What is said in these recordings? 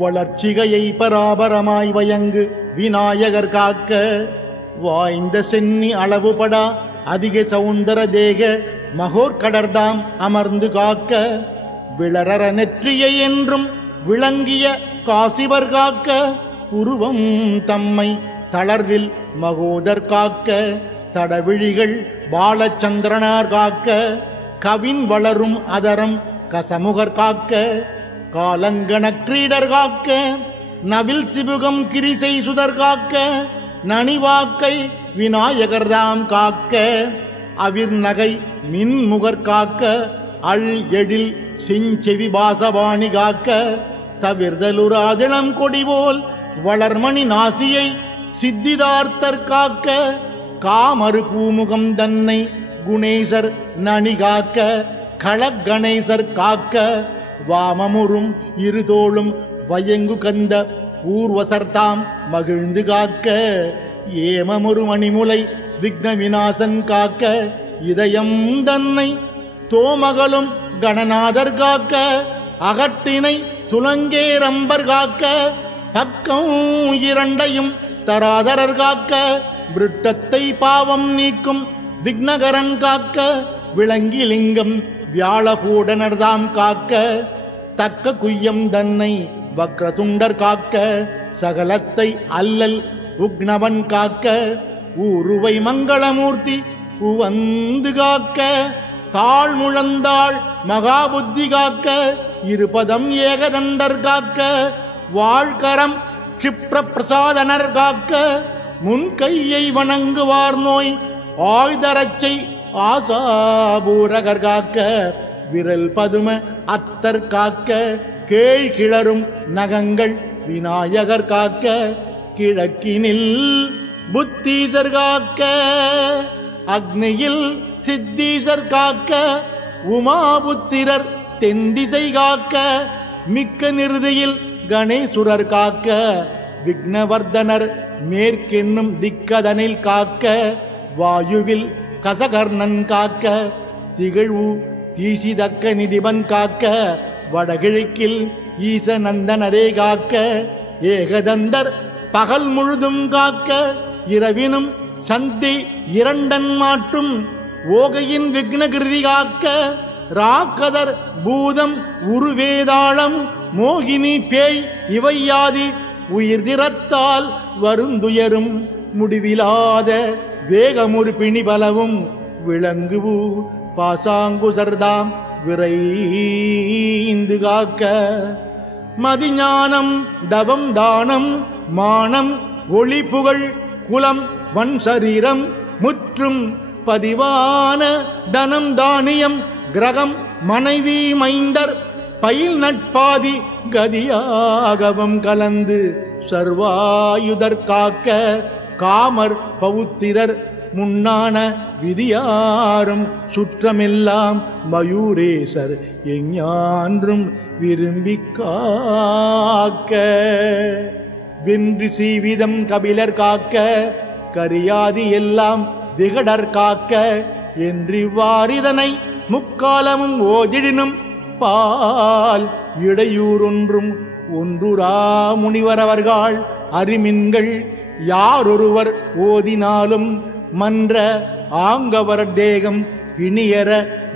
வளர்ச்சிகையை பராபரமாய் வயங்கு விநாயகர் காக்க வாய்ந்த சென்னி அளவுபடா அதிக சௌந்தர தேக மகோர்கடர்தாம் அமர்ந்து காக்க விளரற நெற்றியை என்றும் விளங்கிய காசிவர் காக்க உருவம் தம்மை தளர்வில் மகோதர் காக்க தடவிழிகள் பாலச்சந்திரனார் காக்க கவின் வளரும் அதரம் கசமுகர் காக்க காலங்கண கிரீடர் காக்க நவில் சிபுகம் கிரிசை சுதர் காக்க நனிவாக்கை விநாயகர்தாம் காக்க அவிர் நகை மின்முகர் காக்க அள் எழில் செஞ்செவி பாசவாணி காக்க தவிர்தலுராதிளம் கொடிபோல் வளர்மணி நாசியை சித்திதார்த்தர் காக்க காமறு பூமுகம் தன்னை குணேசர் நனி காக்க களகணேசர் காக்க வாமமுறும் இருதோளும் வயங்கு கந்த ஊர்வசர்தாம் மகிழ்ந்து காக்க ஏமமுறு மணிமுலை விக்ன விநாசன் காக்க இதயம் தன்னை தோமகளும் கணநாதர் காக்க அகட்டினை துலங்கேரம்பர் காக்க பக்கம் இரண்டையும் தராதரர் காக்க விருட்டத்தை பாவம் நீக்கும் விக்னகரன் காக்க விளங்கிலிங்கம் வியாழகூடனர்தாம் காக்க தக்க குய்யம் தன்னை வக்ரதுண்டர் காக்க சகலத்தை அல்லல் உக்னவன் காக்க ஊருவை மங்களமூர்த்தி உவந்து காக்க தாழ் முழந்தாள் மகாபுத்தி காக்க இருபதம் ஏகதண்டர் காக்க வாழ்கரம் க்ஷிப்ர பிரசாதனர் காக்க முன்கையை வணங்குவார் நோய் ஆழ்தரச்சை ஆசாபூரகர் காக்க விரல் பதும அத்தர் காக்க கேள் கிளரும் நகங்கள் விநாயகர் காக்க கிழக்கினில் புத்தீசர் காக்க அக்னியில் சித்தீசர் காக்க உமாபுத்திரர் தென்திசை காக்க மிக்க நிறுதியில் கணேசுரர் காக்க விக்னவர்தனர் மேற்கென்னும் திக்கதனில் காக்க வாயுவில் கசகர்ணன் காக்க திகழ்வு தீசிதக்க நிதிபன் காக்க வடகிழக்கில் ஈசநந்தனரே காக்க ஏகதந்தர் பகல் முழுதும் காக்க இரவினும் சந்தி இரண்டன் மாற்றும் ஓகையின் விக்னகிருதி காக்க ராக்கதர் பூதம் உருவேதாளம் மோகினி பேய் இவையாதி உயிர் திறத்தால் வருந்துயரும் முடிவிலாத வேகமுறு பிணிபலவும் விளங்குவு பாசாங்குசர்தாம் விரைந்து காக்க மதிஞானம் தவம் தானம் மானம் ஒளி புகழ் குலம் வன் சரீரம் முற்றும் பதிவான தனம் தானியம் கிரகம் மனைவி மைந்தர் பயில் நட்பாதி கதியாகவும் கலந்து சர்வாயுதர் காக்க காமர் பவுத்திரர் முன்னான விதியாரும் சுற்றமெல்லாம் மயூரேசர் எஞ்ஞான்றும் விரும்பி காக்க வென்று சீவிதம் கபிலர் காக்க கரியாதி எல்லாம் விகடர் காக்க என்றிவ்வாறிதனை முக்காலமும் ஓதிடினும் பால் இடையூறொன்றும் ஒன்றுரா முனிவரவர்கள் அறிமின்கள் யாரொருவர் ஓதினாலும் மன்ற ஆங்கவர் தேகம் பிணியர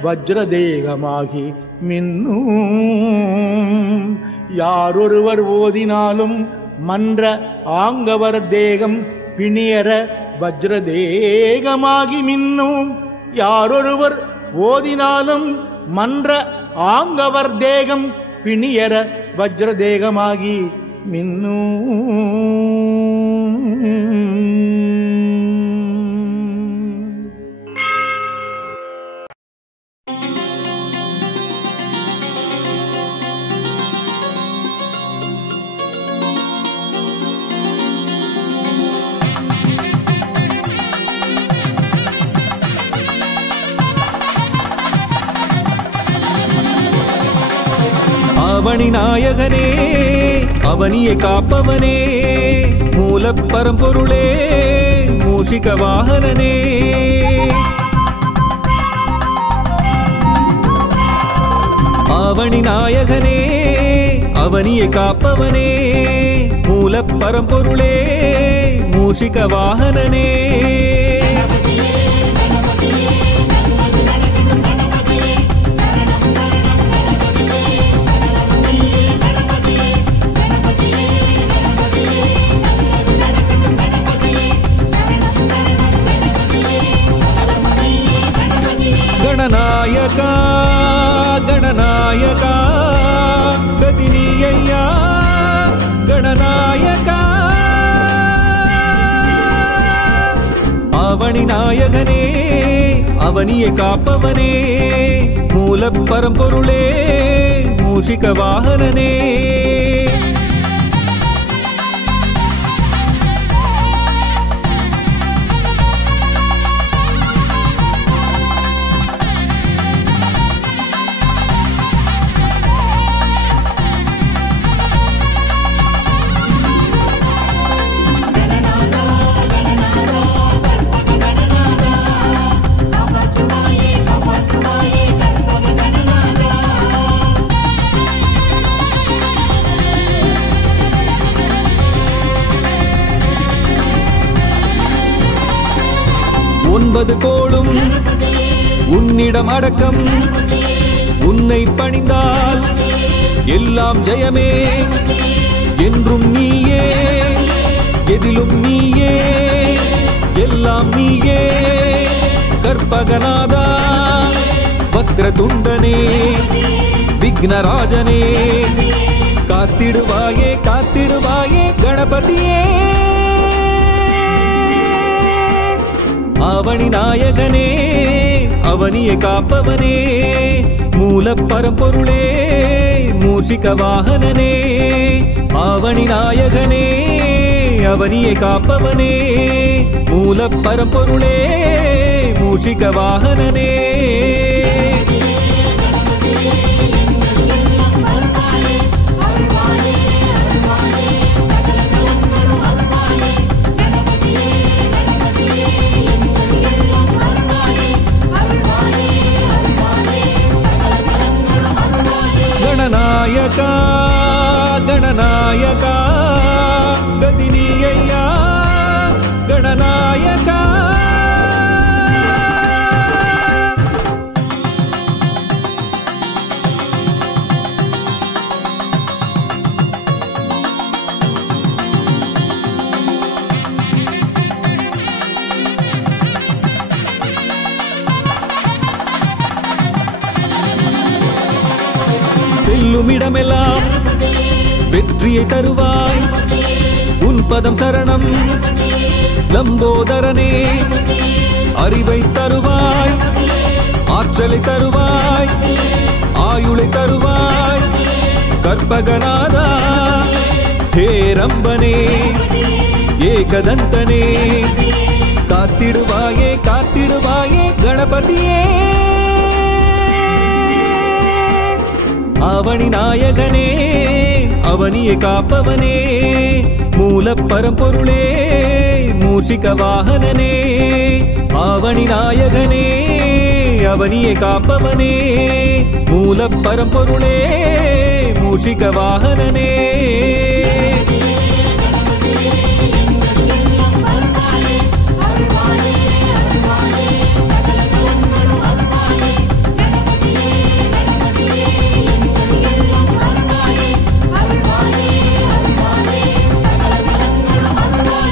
வஜ்ரதேகமாகி மின்னும் யாரொருவர் ஓதினாலும் மன்ற ஆங்கவர் தேகம் பிணியர வஜ்ரதேகமாகி மின்னும் யாரொருவர் ஓதினாலும் மன்ற ஆங்கவர் தேகம் பிணியர வஜ்ரதேகமாகி மின்னும். அவனி நாயகனே அவனியை காப்பவனே மூலப் பரம்பொருளே மூஷிக வாகனனே அவனி நாயகனே அவனியை காப்பவனே மூலப் பரம்பொருளே மூஷிக வாகனனே गणनायका गणनायका गतिनीय्या गणनायका आवनि नायकने அவனியை காப்பவனே மூலப் பரம்பொருளே மூஷிக வாகனனே ஒன்பது கோளும் உன்னிடம் அடக்கம் உன்னை பணிந்தால் எல்லாம் ஜெயமே என்றும் நீயே எதிலும் நீயே எல்லாம் நீயே கற்பகநாதா வக்ரதுண்டனே விக்னராஜனே காத்திடுவாயே காத்திடுவாயே கணபதியே அவனி நாயகனே அவனியை காப்பவனே மூலப் பரம்பொருளே மூஷிக வாகனனே அவனி நாயகனே அவனியை காப்பவனே மூலப் பரம்பொருளே மூஷிக வாகனனே गणनायका गणनायका गतिनीय्या गणनायका செல்லுமிடமெல்லாம் வெற்றியை தருவாய் உன் பதம் சரணம் லம்போதரனே அறிவை தருவாய் ஆற்றலை தருவாய் ஆயுளை தருவாய் கற்பகநாதா ஹேரம்பனே ஏகதந்தனே காத்திடுவாயே காத்திடுவாயே கணபதியே அவனி நாயகனே அவனியை காப்பவனே மூலப் பரம்பொருளே மூஷிக வாகனனே அவனி நாயகனே அவனியை காப்பவனே மூலப் பரம்பொருளே மூஷிக வாகனனே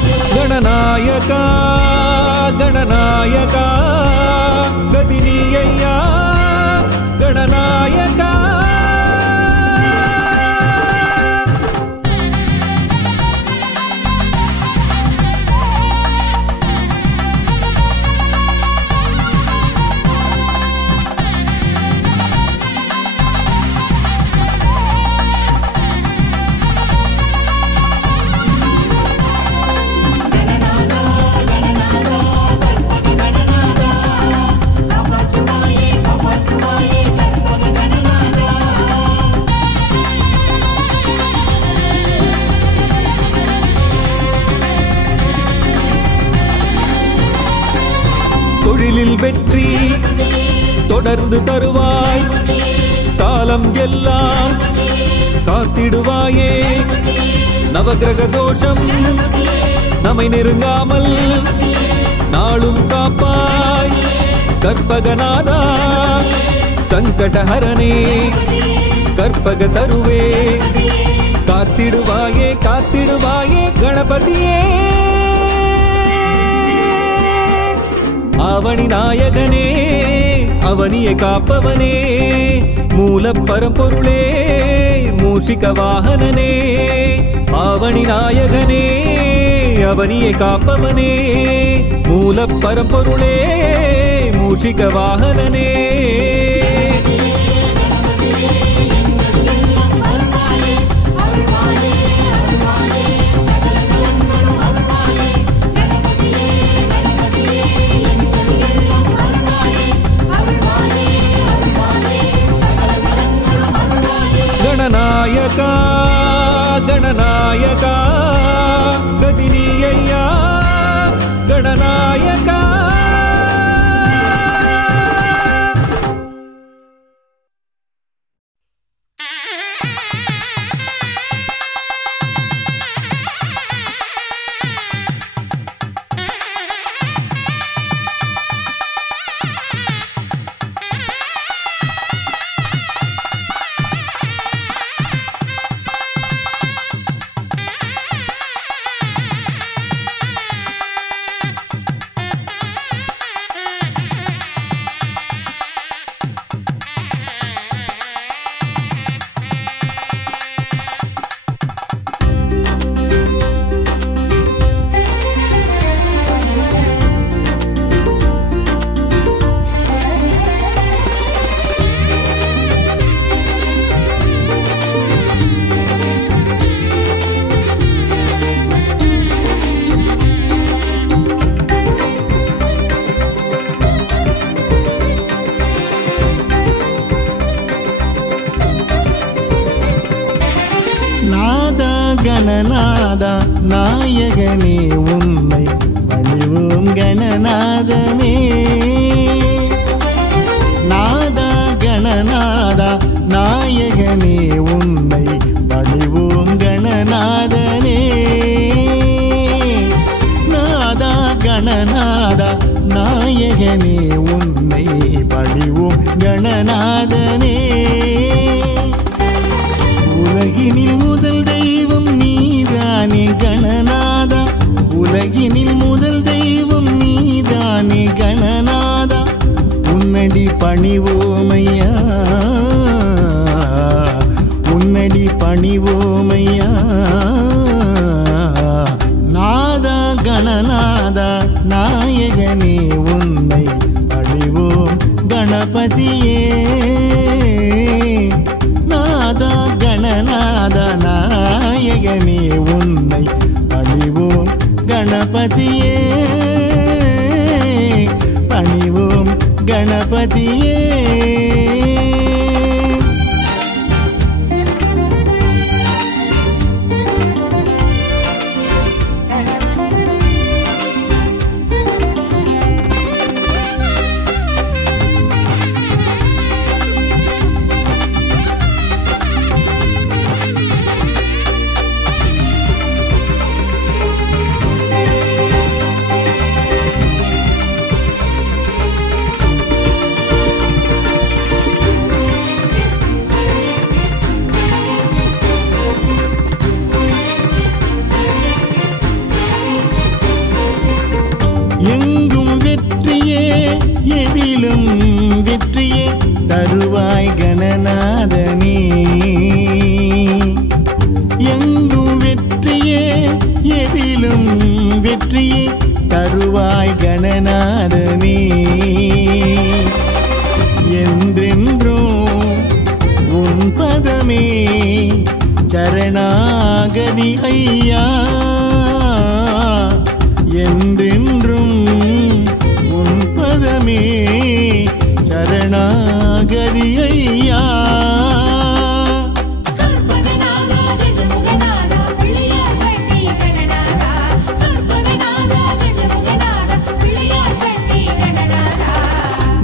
गणनायका गणनायका गतिनीय्या गणनायका தொழிலில் வெற்றி தொடர்ந்து தருவாய் காலம் எல்லாம் காத்திடுவாயே நவகிரக தோஷம் நம்மை நெருங்காமல் நாளும் காப்பாய் கற்பகநாதா சங்கடஹரனே கற்பக தருவே காத்திடுவாயே காத்திடுவாயே கணபதியே அவனி நாயகனே அவனியை காப்பவனே மூல பரம்பொருளே மூஷிக வாகனனே அவனி நாயகனே அவனியை காப்பவனே மூல பரம்பொருளே மூஷிக வாகனனே गणनायका गणनायका गदिनीय्या गणनायका கணநாதா நாயகனே உன்னை பணிவோம் கணநாதனே நாதா கணநாதா நாயகனே உன்னை பணிவோம் கணநாதனே நாதா கணநாதா நாயகனே உன்னை பணிவோம் கணநாதனே உலகினில் முதல் தெய்வம் நீதானே கணநாதா உலகினில் முதல் தெய்வம் நீதானே கணநாதா உன்னடி பணிவோமையா உன்னடி பணிவோமையா நாதா கணநாதா நாயகனே உன்னை பணிவோம் கணபதியே நாதா கணநாதா நாயகனே உன்னை பணிவோம் கணபதியே பணிவோம் கணபதியே எங்கும் வெற்றியே எதிலும் வெற்றியே தருவாய் கணநாதனே எங்கும் வெற்றியே எதிலும் வெற்றியே தருவாய் கணநாதனே என்றென்றும் உன் பதமே சரணாகதி ஐயா என்றென்றும் உன் பதமே சரணாகதி ஐயா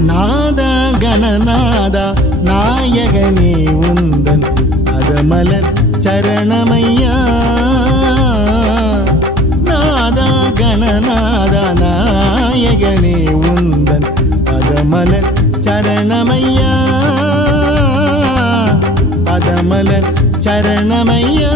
நாதா கணநாதா நாயகனே உந்தன் பதமலர் சரணமையா நாதா கணநாதா நாயகனே உந்தன் பதமலர் சரணமையா பதமலர் சரணமையா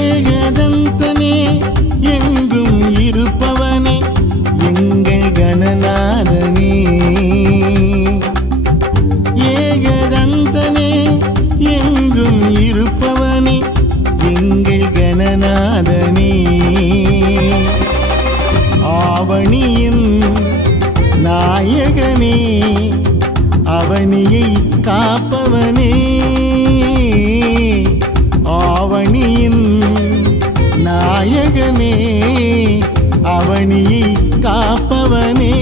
ஏகதந்தனே எங்கும் இருப்பவனே எங்கள் கணநாதனே ஏகதந்தனே எங்கும் இருப்பவனே எங்கள் கணநாதனே ஆவணியின் நாயகனே அவனியை காப்பவனே ஆவணியின் நாயகனே அவனியை காப்பவனே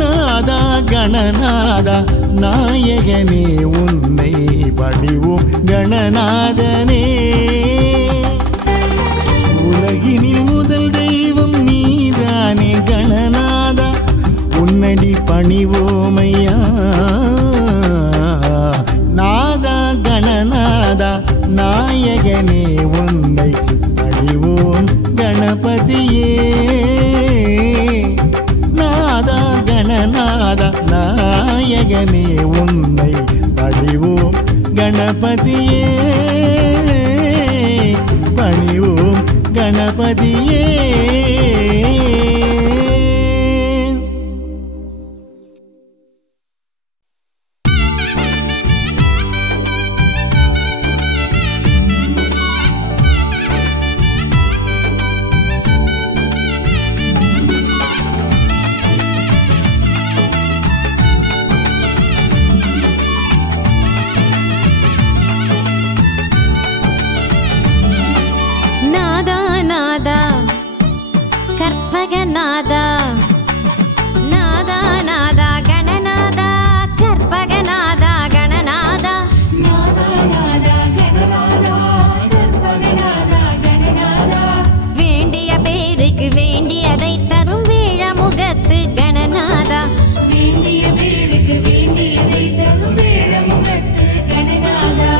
நாதா கணநாதா நாயகனே உன்னை பணிவோம் கணநாதனே உலகினில் முதல் தெய்வம் நீதானே கணநாதா உன்னடி பணிவோமையா நாதா கணநாதா நாயகனே உன்னை பணிவோம் கணபதியே நாதா கணநாதா நாயகனே உன்னை பணிவோம் கணபதியே பணிவோம் கணபதியே கற்பகநாதா நாதா நாதா கணநாதா கற்பகநாதா கணநாதா நாதா நாதா கணநாதா கற்பகநாதா கணநாதா வேண்டிய பேருக்கு வேண்டியதை தரும் வேழமுகத்து கணநாதா வேண்டிய பேருக்கு வேண்டியதை தரும் வேழமுகத்து கணநாதா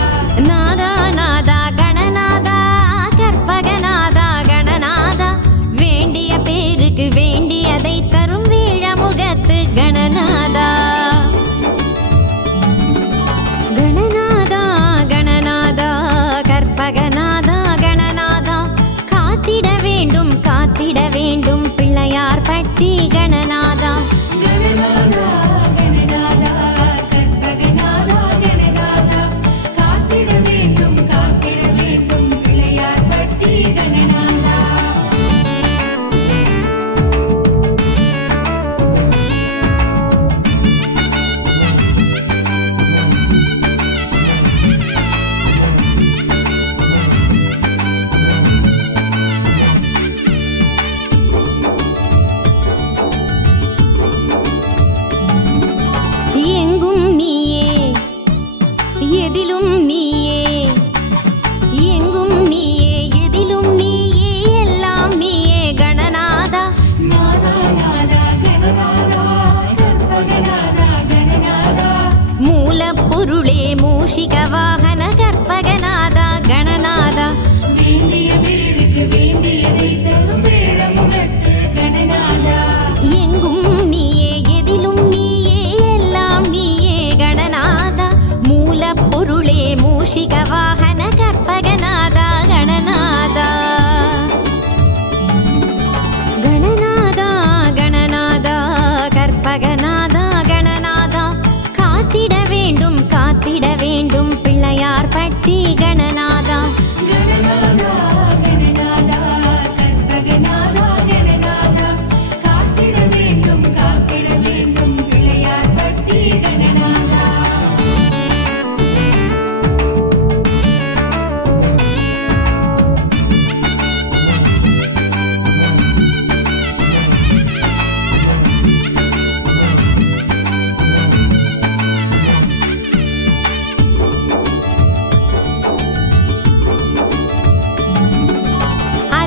நாதா நாதா கணநாதா கற்பகநாதா கணநாதா வேண்டிய பேருக்கு வேண்டிய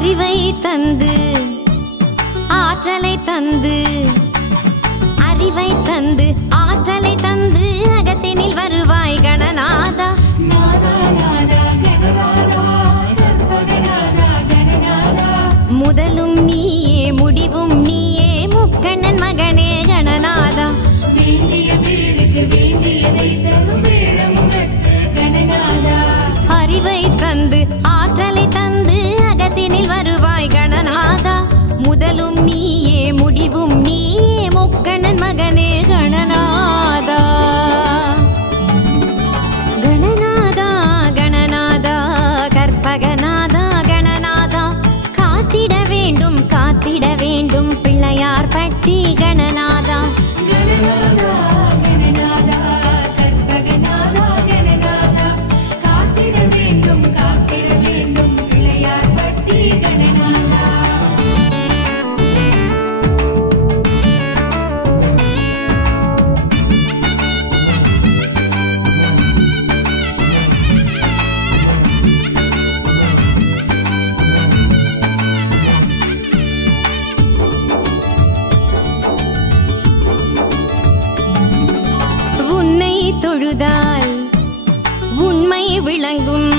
அறிவை தந்து ஆற்றலை தந்து அறிவை தந்து ஆற்றலை தந்து அகத்தினில் வருவாய் கணநாதா. முதலும் நீயே முடிவும் நீயே முக்கண்ணன் மகனே கணநாதா. அறிவை தந்து ஆற்றலை தந்து அகத்தினில் வருவாய் கணநாதா. முதலும் நீயே முடிவும் நீயே முக்கண்ணன் மகனே கணநாதா. கணநாதா கணநாதா கற்பகநாதா கணநாதா காத்திட வேண்டும் பிள்ளையார் பட்டி கணநாதா. தொழுதால் உண்மை விளங்கும்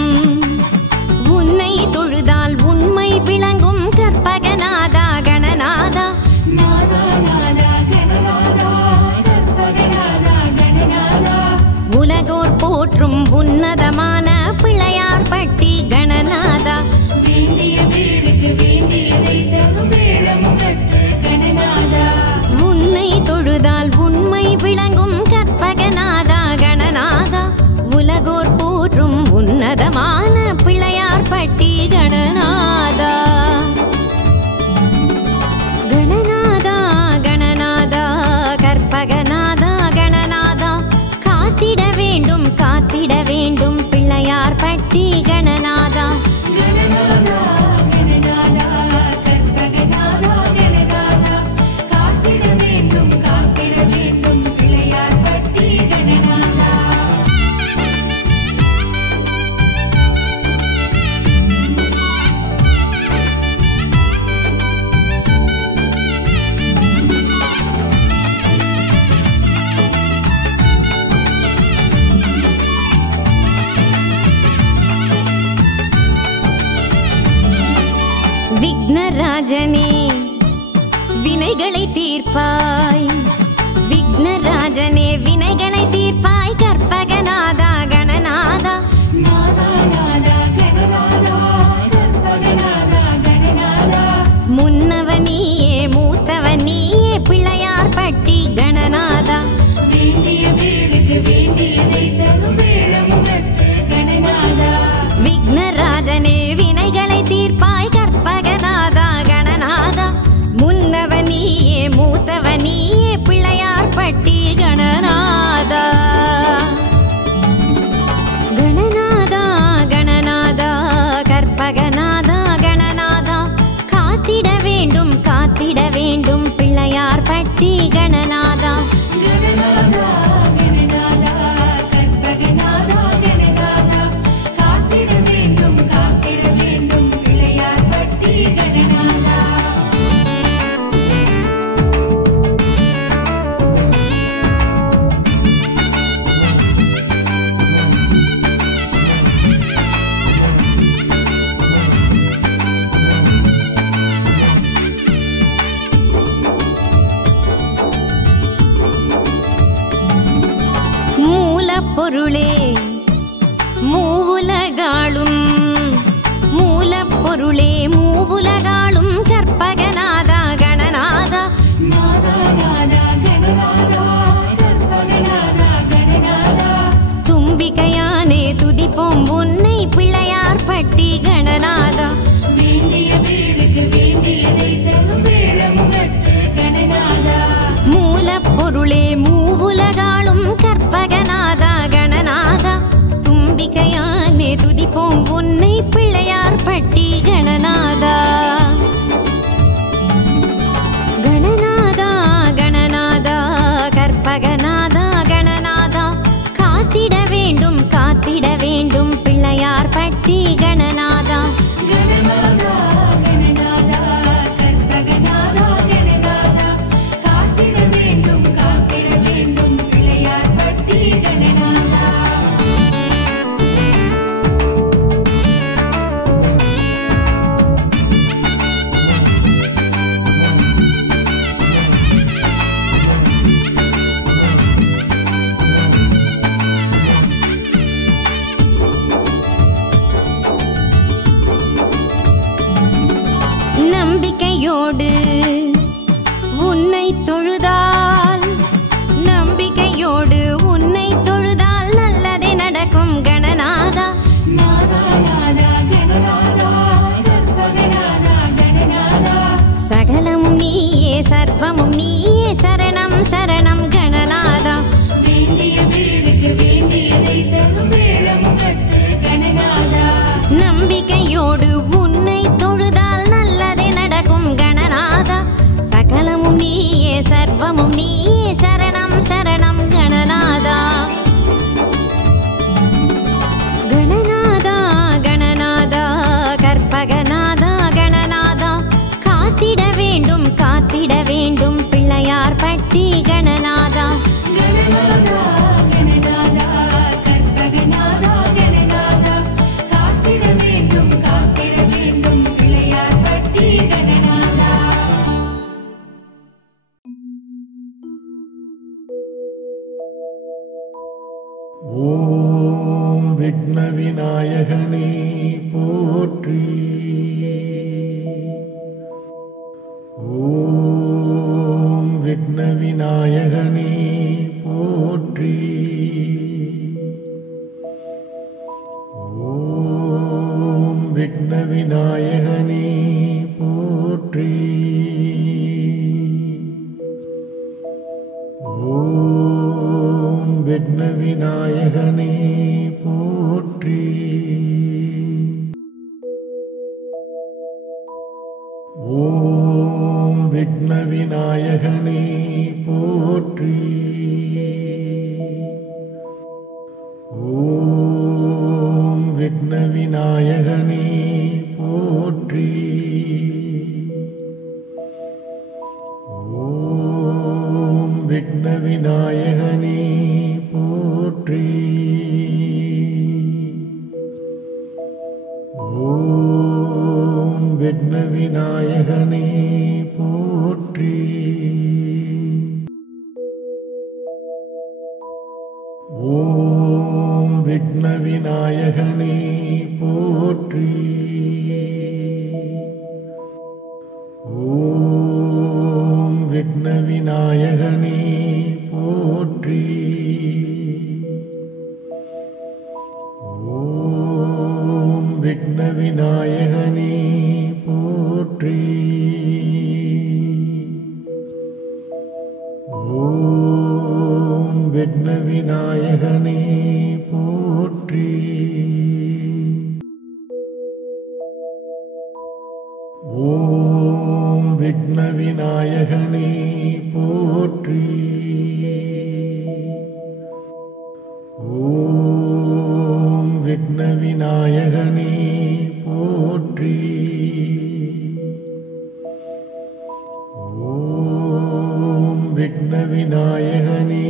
உன்னை தொழுதால் உண்மை விளங்கும் கற்பகநாதா கணநாதா. உலகோர் போற்றும் உன்னதமான பிள்ளையார் பட்டி கணநாதா. உன்னை தொழுதால் உண்மை விளங்கும் கற்பகநாதா கணநாதா. உலகோர் போற்றும் உன்னதமான பிள்ளையார் பட்டி கணநாதா. கணநாதா கணநாதா கற்பகநாதா கணநாதா காத்திட வேண்டும் பிள்ளையார் பட்டி கணநாதா. விக்னராஜனே வினைகளை தீர்ப்பாய் விக்னராஜனே வினைகளை தீர்ப்பாய் கற்பகநாதா கணநாதா. முன்னவனியே மூத்தவனியே பிள்ளையார் பட்டி கணநாதா. விக்னராஜனே வினைகளை தீர்ப்பாய் கற்பகநாதா கணநாதா. முன்னவனியே மூத்தவனியே பிள்ளையார் பட்டி கணநாதா. கணநாதா கணநாதா கற்பகநாதா கணநாதா காத்திட வேண்டும் பிள்ளையார் பட்டி கணநாதா. மூலப்பொருளே மூவுலகாளும் மூலப்பொருளே மூவுலகாளும் கற்பகநாதா கணநாதா. தும்பிக்கையானே துதிப்போம் உன்னை பிள்ளையார் பட்டி கணநாதா. மூலப்பொருளே மூவுலகாளும் கற்பகநாதா கணநாதா. நம்பிக்கையோடு உன்னை தொழுதால் நம்பிக்கையோடு உன்னை தொழுதால் நல்லதே நடக்கும் கணநாதா. சகலமும் நீயே சர்வமும் நீயே சரணம் சரணம் கணநாதா. நம்பிக்கையோடு உன்னை தொழுதால் நல்லதே நடக்கும் கணநாதா. சகலமும் நீயே சர்வமும் நீயே சரணம் சரணம் கணநாதா. கணநாதா கணநாதா கற்பகநாதா கணநாதா காத்திட வேண்டும் பிள்ளையார் பட்டி கணநாதா. ஓம் விக்ன விநாயகனே போற்றி. ஓம் விக்ன விநாயகனே போற்றி. ஓம் விக்ன விநாயகனே போற்றி. ஓம் விக்ன விநாயகனே போற்றி. ஓம் விக்ன விநாயகனே போற்றி. ஓம் விக்ன விநாயகனே போற்றி. ஓம் விக்ன விநாயகனே போற்றி. ஓம் விக்ன விநாயகனே போற்றி. ஓம் விக்ன விநாயகனே போற்றி. ஓம் விக்ன விநாயகனே போற்றி. ஓம் விக்ன விநாயகனே போற்றி. ஓம் விக்ன விநாயகனே போற்றி. ஓம் விக்ன விநாயகனே போற்றி. ஓம் விக்ன விநாயகனே போற்றி. ஓம் விக்ன விநாயகனே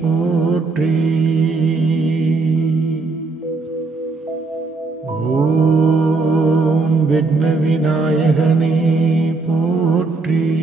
போற்றி. ஓம் விக்ன விநாயகனே போற்றி.